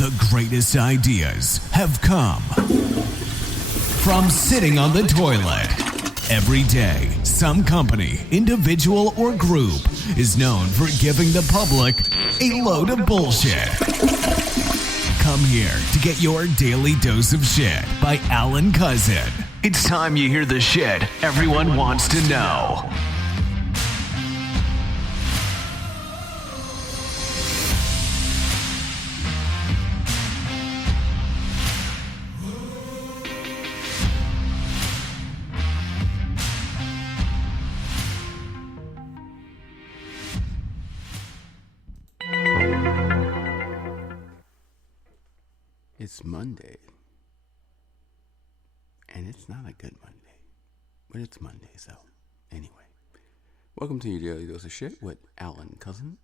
The greatest ideas have come from sitting on the toilet. Every day, some company, individual, or group is known for giving the public a load of bullshit. Come here to get your daily dose of shit by Alan Cousin. It's time you hear the shit everyone wants to know. It's Monday, and it's not a good Monday, but it's Monday, so anyway. Welcome to your Daily Dose of Shit with Alan Cousin.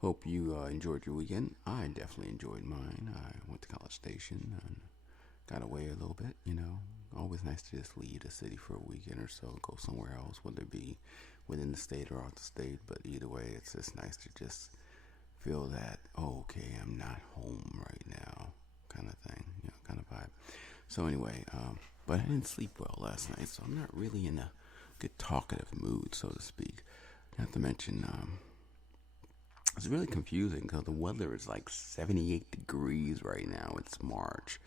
Hope you enjoyed your weekend. I definitely enjoyed mine. I went to College Station and got away a little bit, you know. Always nice to just leave the city for a weekend or so, go somewhere else, whether it be within the state or out the state, but either way, it's just nice to just feel that, oh, okay, I'm not home right now. Kind of thing, you know, kind of vibe. So anyway, but I didn't sleep well last night, so I'm not really in a good talkative mood, so to speak. Not to mention, it's really confusing because the weather is like 78 degrees right now. It's March.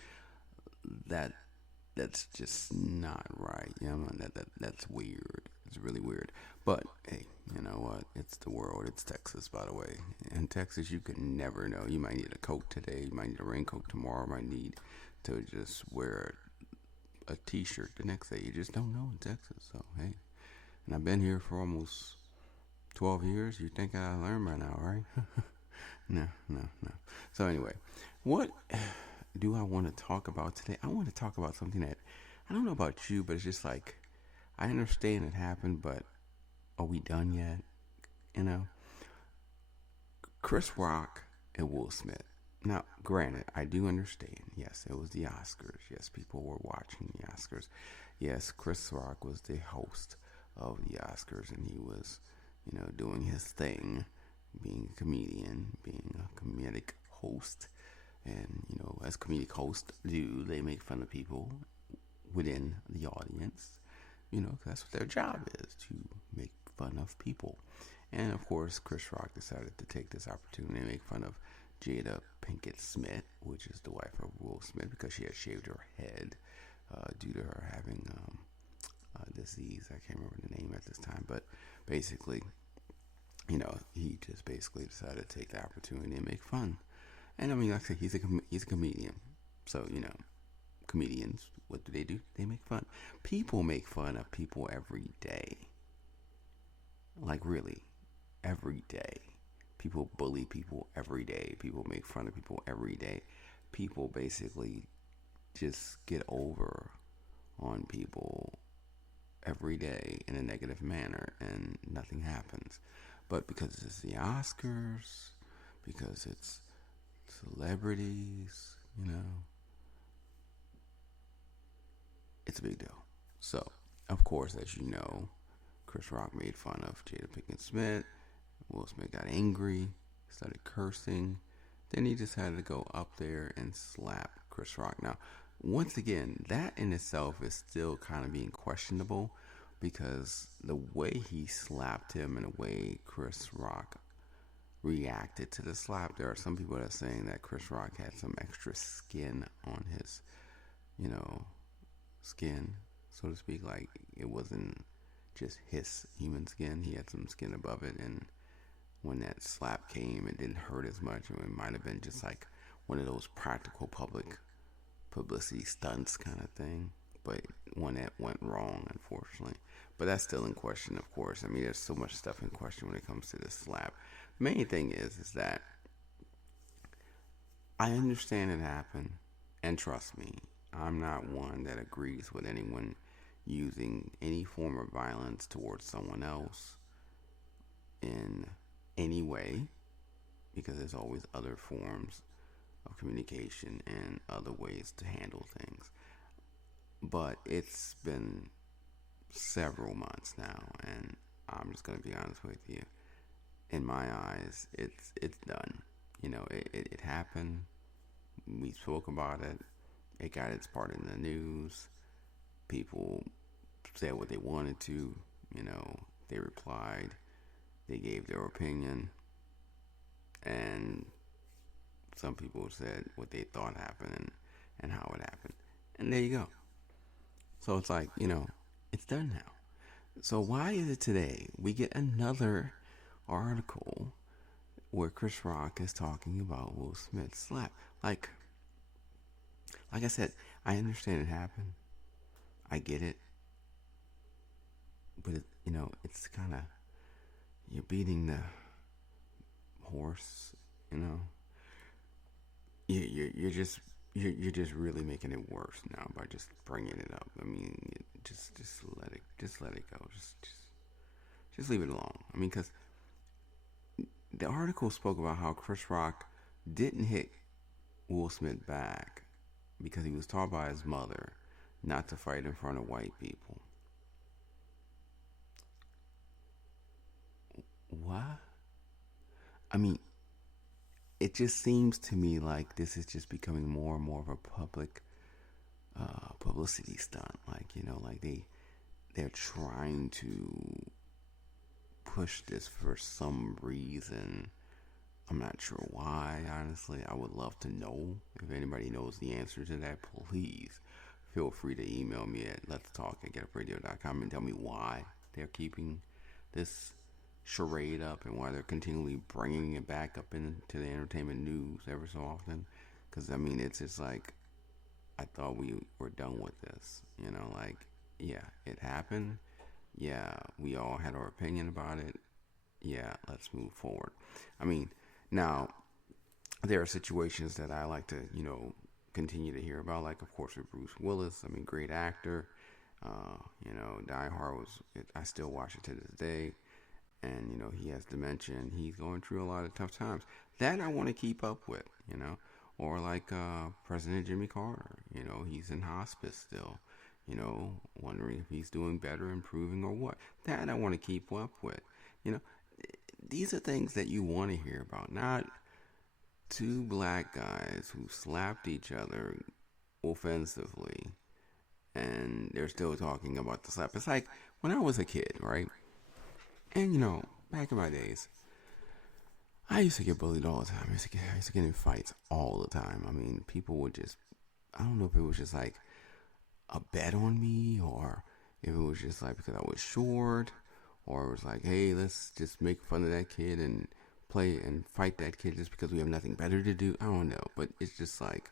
That's just not right. You know, that's weird. It's really weird. But hey, you know what? It's the world. It's Texas, by the way. In Texas, you can never know. You might need a coat today. You might need a raincoat tomorrow. You might need to just wear a t-shirt the next day. You just don't know in Texas. So, hey. And I've been here for almost 12 years. You think I learned by now, right? No. So anyway, what do I want to talk about today? I want to talk about something that, I don't know about you, but it's just like, I understand it happened, but are we done yet? You know? Chris Rock and Will Smith. Now, granted, I do understand. Yes, it was the Oscars. Yes, people were watching the Oscars. Yes, Chris Rock was the host of the Oscars, and he was, you know, doing his thing, being a comedian, being a comedic host. And, you know, as comedic hosts do, they make fun of people within the audience. You know, that's what their job is, to make fun of people. And, of course, Chris Rock decided to take this opportunity to make fun of Jada Pinkett Smith, which is the wife of Will Smith, because she had shaved her head due to her having a disease. I can't remember the name at this time. But basically, you know, he just basically decided to take the opportunity and make fun. And, I mean, like I said, he's a comedian. So, you know, comedians, what do? They make fun. People make fun of people every day. Like, really, every day. People bully people every day. People make fun of people every day. People basically just get over on people every day in a negative manner, and nothing happens. But because it's the Oscars, because it's celebrities, you know, it's a big deal. So, of course, as you know, Chris Rock made fun of Jada Pinkett Smith. Will Smith got angry, started cursing. Then he decided to go up there and slap Chris Rock. Now, once again, that in itself is still kind of being questionable, because the way he slapped him and the way Chris Rock reacted to the slap, there are some people that are saying that Chris Rock had some extra skin on his, you know, skin, so to speak. Like, it wasn't just his human skin. He had some skin above it, and when that slap came, it didn't hurt as much. It might have been just like one of those practical publicity stunts kind of thing, but one that went wrong, unfortunately. But that's still in question, of course. I mean, there's so much stuff in question when it comes to this slap. The main thing is that I understand it happened, and trust me, I'm not one that agrees with anyone using any form of violence towards someone else in any way, because there's always other forms of communication and other ways to handle things. But it's been several months now, and I'm just going to be honest with you. In my eyes, it's done. You know, it happened. we spoke about it. It got its part in the news. People said what they wanted to. They replied. They gave their opinion. And some people said what they thought happened and how it happened. And there you go. So it's like, it's done now. So why is it today we get another article where Chris Rock is talking about Will Smith's slap? Like I said, I understand it happened. I get it. But, it's kind of, you're beating the horse, You're just really making it worse now by just bringing it up. I mean, just let it go. Just leave it alone. I mean, because the article spoke about how Chris Rock didn't hit Will Smith back because he was taught by his mother not to fight in front of white people. What? I mean, it just seems to me like this is just becoming more and more of a public publicity stunt. Like they're trying to push this for some reason. I'm not sure why, honestly. I would love to know. If anybody knows the answer to that, please feel free to email me at letstalk@getupradio.com and tell me why they're keeping this charade up and why they're continually bringing it back up into the entertainment news ever so often. Because, I mean, it's just like, I thought we were done with this. Yeah, it happened. Yeah, we all had our opinion about it. Yeah, let's move forward. I mean, now, there are situations that I like to, continue to hear about, like, of course, with Bruce Willis. I mean, great actor. Die Hard I still watch it to this day. And, he has dementia and he's going through a lot of tough times. That I want to keep up with, Or like President Jimmy Carter, he's in hospice still, wondering if he's doing better, improving, or what. That I want to keep up with. These are things that you want to hear about, not two black guys who slapped each other offensively and they're still talking about the slap. It's like when I was a kid, right? And, back in my days, I used to get bullied all the time. I used to get in fights all the time. I mean, people would just, I don't know if it was just like a bet on me or if it was just like because I was short or it was like, hey, let's just make fun of that kid and play and fight that kid just because we have nothing better to do. I don't know. But it's just like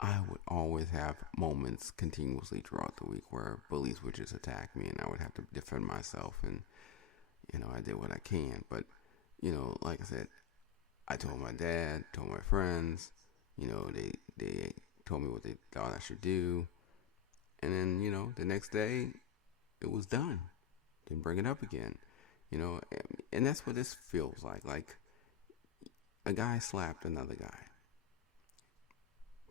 I would always have moments continuously throughout the week where bullies would just attack me and I would have to defend myself and I did what I can, but, like I said, I told my dad, told my friends, they told me what they thought I should do, and then, the next day, it was done. Didn't bring it up again, and that's what this feels like a guy slapped another guy.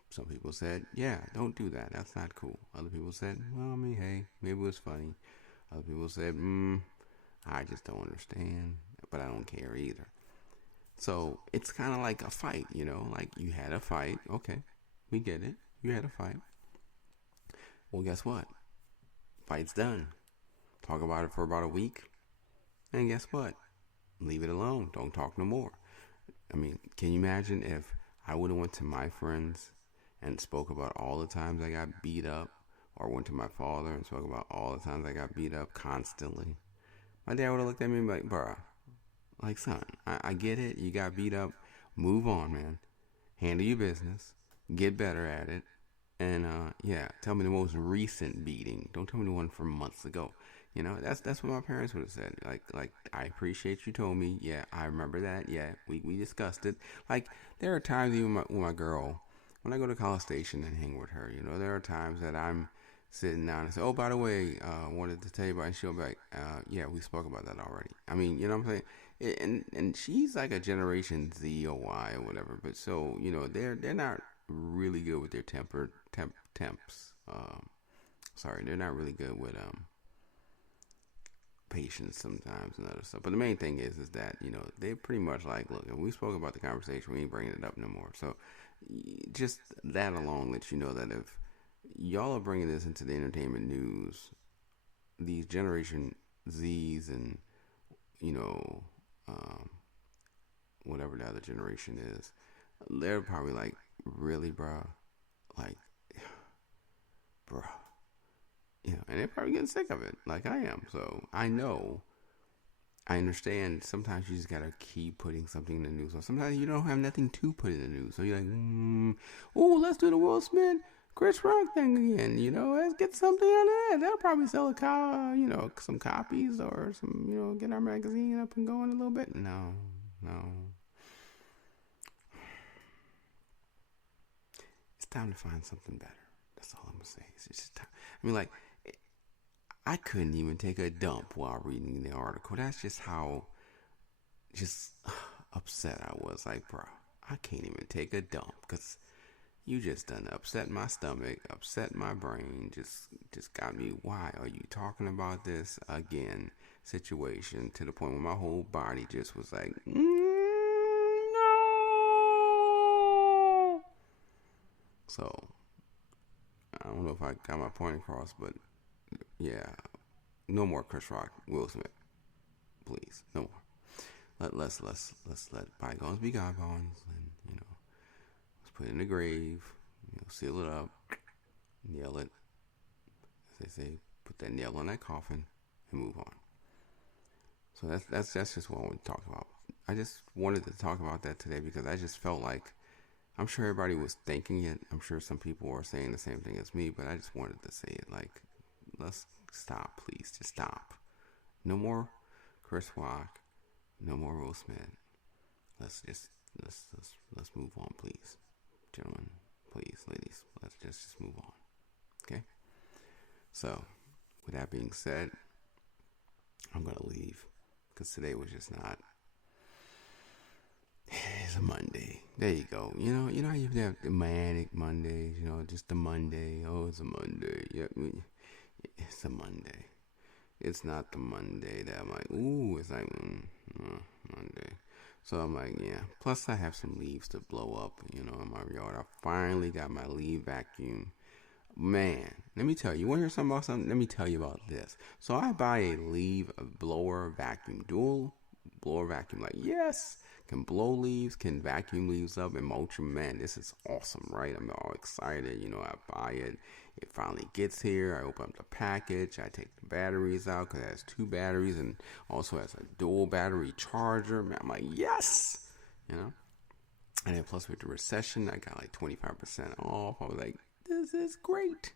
Some people said, yeah, don't do that, that's not cool. Other people said, well, I mean, hey, maybe it was funny. Other people said, I just don't understand, but I don't care either. So it's kind of like a fight, like you had a fight. Okay, we get it. You had a fight. Well, guess what? Fight's done. Talk about it for about a week. And guess what? Leave it alone. Don't talk no more. I mean, can you imagine if I would have went to my friends and spoke about all the times I got beat up, or went to my father and spoke about all the times I got beat up constantly? My dad would have looked at me and be like, bruh, like, son, I get it. You got beat up. Move on, man. Handle your business. Get better at it. And, tell me the most recent beating. Don't tell me the one from months ago. That's what my parents would have said. Like, I appreciate you told me. Yeah, I remember that. Yeah, we discussed it. Like, there are times even with my girl, when I go to College Station and hang with her, there are times that I'm sitting down and say, oh, by the way, wanted to tell you about it. And she'll be like, yeah, we spoke about that already. I mean, you know what I'm saying? And she's like a Generation Z or Y or whatever. But so, they're not really good with their temps. They're not really good with patience sometimes and other stuff. But the main thing is that, they're pretty much like, look, if we spoke about the conversation, we ain't bringing it up no more. So just that alone lets you know that if y'all are bringing this into the entertainment news, these Generation Zs and, whatever the other generation is, they're probably like, really, bro? Like, bro. And they're probably getting sick of it, like I am. So I understand. Sometimes you just gotta keep putting something in the news, or sometimes you don't have nothing to put in the news. So you're like, let's do the Will Smith, Chris Rock thing again. Let's get something on that. They'll probably sell some copies or some, get our magazine up and going a little bit. No. It's time to find something better. That's all I'm gonna say. It's just time. I mean, like, I couldn't even take a dump while reading the article. That's just how upset I was. Like, bro, I can't even take a dump because you just done upset my stomach, upset my brain, just got me. Why are you talking about this again? Situation to the point where my whole body just was like, no. So I don't know if I got my point across, but yeah, no more Chris Rock, Will Smith, please, no more. Let's let bygones be bygones, and let's put it in the grave, seal it up, nail it, as they say, put that nail on that coffin, and move on. So that's just what I want to talk about. I just wanted to talk about that today because I just felt like, I'm sure everybody was thinking it. I'm sure some people were saying the same thing as me, but I just wanted to say it. Like, let's stop, please. Just stop. No more Chris Rock. No more Will Smith. Let's move on, please. Gentlemen, please, ladies, let's just move on. Okay? So, with that being said, I'm going to leave because today was just not. It's a Monday. There you go. You know how you have the manic Mondays, just the Monday. Oh, it's a Monday. Yeah, it's a Monday. It's not the Monday that I'm like, ooh, it's like, Monday. So I'm like, yeah. Plus I have some leaves to blow up, in my yard. I finally got my leaf vacuum. Man, let me tell you. You want to hear something about something? Let me tell you about this. So I buy a leaf blower vacuum, dual blower vacuum. Like, yes, can blow leaves, can vacuum leaves up and mulch them. Man, this is awesome, right? I'm all excited. I buy it. It finally gets here. I open up the package. I take the batteries out because it has 2 batteries and also has a dual battery charger. Man, I'm like, yes, And then plus with the recession, I got like 25% off. I was like, this is great.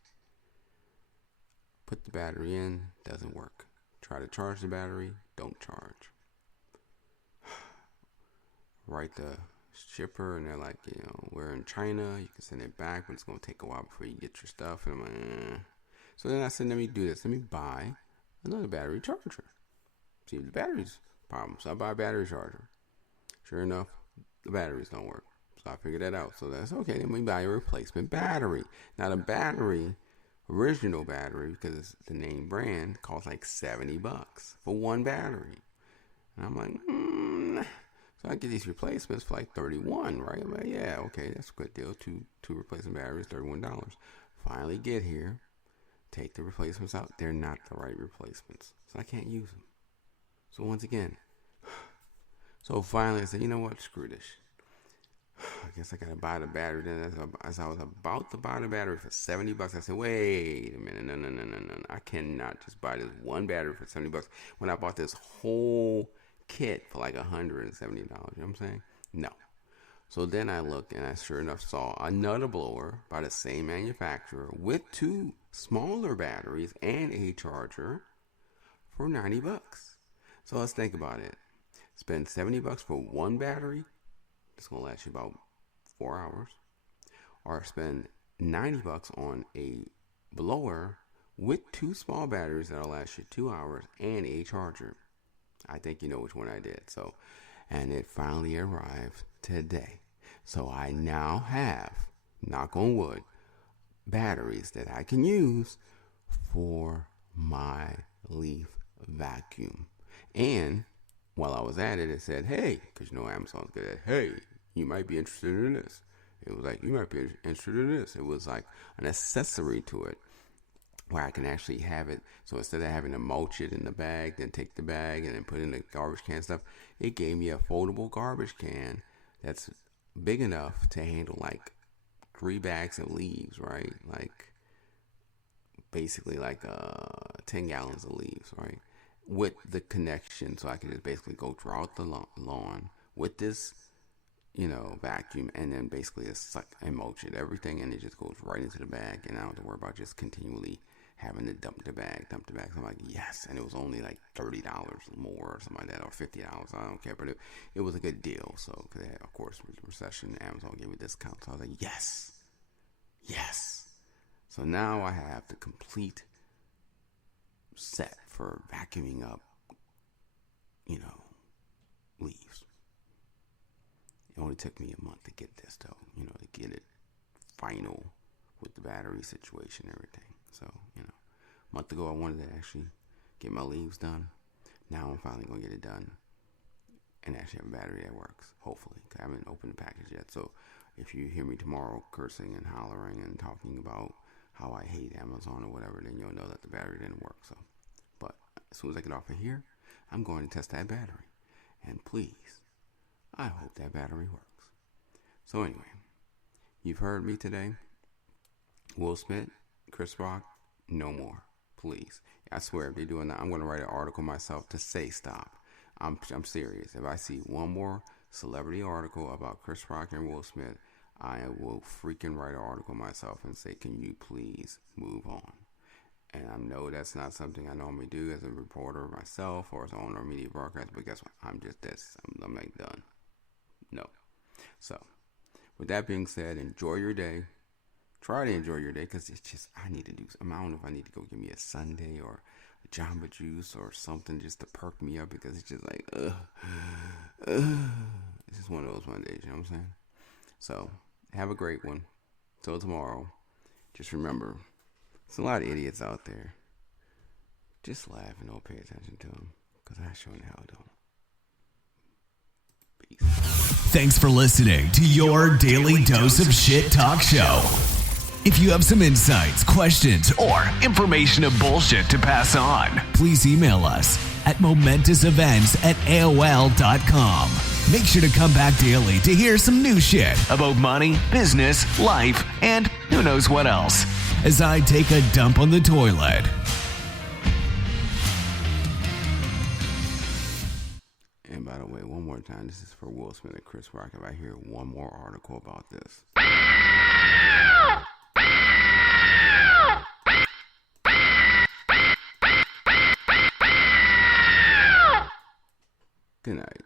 Put the battery in, doesn't work. Try to charge the battery, don't charge. Write the shipper, and they're like, we're in China. You can send it back, but it's going to take a while before you get your stuff. And I'm like, So then I said, let me do this. Let me buy another battery charger. See if the battery's problem. So I buy a battery charger. Sure enough, the batteries don't work. So I figured that out. So that's okay. Then we buy a replacement battery. Now the battery, original battery, because it's the name brand, costs like $70 for one battery. And I'm like, So I get these replacements for like $31, right? I'm like, yeah, okay, that's a good deal. Two replacement batteries, $31. Finally get here, take the replacements out. They're not the right replacements, so I can't use them. So once again, so finally I said, you know what? Screw this. I guess I gotta buy the battery. Then as I was about to buy the battery for $70, I said, wait a minute, no. I cannot just buy this one battery for $70 when I bought this whole kit for like $170. You know what I'm saying? No. So then I looked and I sure enough saw another blower by the same manufacturer with 2 smaller batteries and a charger for $90. So let's think about it. Spend $70 for one battery. It's gonna last you about 4 hours. Or spend $90 on a blower with 2 small batteries that'll last you 2 hours and a charger. I think you know which one I did. So, and it finally arrived today. So I now have, knock on wood, batteries that I can use for my leaf vacuum. And while I was at it, it said, hey, because you know Amazon's good at, hey, you might be interested in this. It was like, you might be interested in this. It was like an accessory to it where I can actually have it. So instead of having to mulch it in the bag, then take the bag and then put it in the garbage can stuff, it gave me a foldable garbage can that's big enough to handle like 3 bags of leaves, right? Like basically like 10 gallons of leaves, right? With the connection, so I can just basically go throughout the lawn with this, vacuum, and then basically just suck and mulch it, everything, and it just goes right into the bag, and I don't have to worry about just continually having to dump the bag. So I'm like, yes, and it was only like $30 more or something like that, or $50. I don't care, but it was a good deal. So, because of course, with the recession, Amazon gave me a discount, so I was like, yes. So now I have the complete set for vacuuming up, leaves. It only took me a month to get this, though, to get it final with the battery situation and everything. So, a month ago I wanted to actually get my leaves done. Now I'm finally going to get it done and actually have a battery that works, hopefully. I haven't opened the package yet. So if you hear me tomorrow cursing and hollering and talking about how I hate Amazon or whatever, then you'll know that the battery didn't work. So, but as soon as I get off of here, I'm going to test that battery. And please, I hope that battery works. So anyway, you've heard me today. Will Smith, Chris Rock, no more. Please. I swear, if they're doing that, I'm going to write an article myself to say stop. I'm serious. If I see one more celebrity article about Chris Rock and Will Smith, I will freaking write an article myself and say, can you please move on? And I know that's not something I normally do as a reporter myself or as an owner of media broadcast, but guess what? I'm just this. I'm like done. No. So, with that being said, enjoy your day. Try to enjoy your day, because it's just, I need to do something. I don't know if I need to go get me a sundae or a Jamba Juice or something just to perk me up, because it's just like, it's just one of those Mondays, you know what I'm saying? So, have a great one. Till tomorrow. Just remember, there's a lot of idiots out there. Just laugh and don't pay attention to them, because I sure in hell don't. Peace. Thanks for listening to your daily dose of shit talk show. If you have some insights, questions, or information of bullshit to pass on, please email us at momentousevents@aol.com. Make sure to come back daily to hear some new shit about money, business, life, and who knows what else, as I take a dump on the toilet. And by the way, one more time, this is for Will Smith and Chris Rock. If I hear one more article about this. Good night.